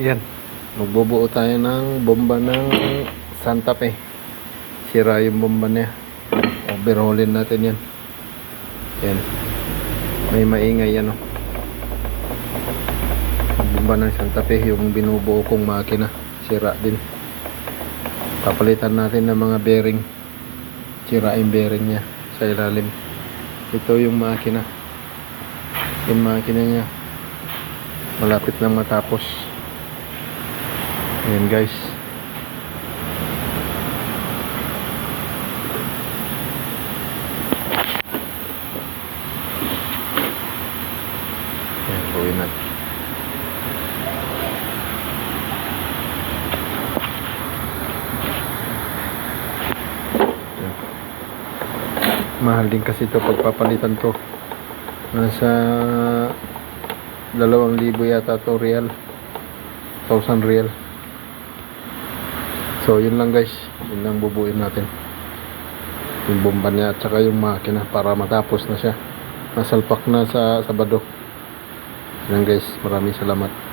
Yan, magbubuo tayo ng bomba ng Santa Fe. Sira yung bomba niya. Overhaulin natin yan. Yan, may maingay yan, bomba ng Santa Fe, yung binubuo kong makina, sira din. Papalitan natin ng mga bearing. Sira yung bearing niya sa ilalim. Ito yung makina. Yung makina niya malapit na matapos. Ayan guys. Ayan, gawin natin. Ayan. Mahal din kasi ito pagpapalitan to. Nasa 2,000 yata to real. 1,000 real. So yun lang guys, yun lang bubuin natin, yung bomba niya at saka yung makina para matapos na siya, nasalpak na sa Sabado. Yan guys, maraming salamat.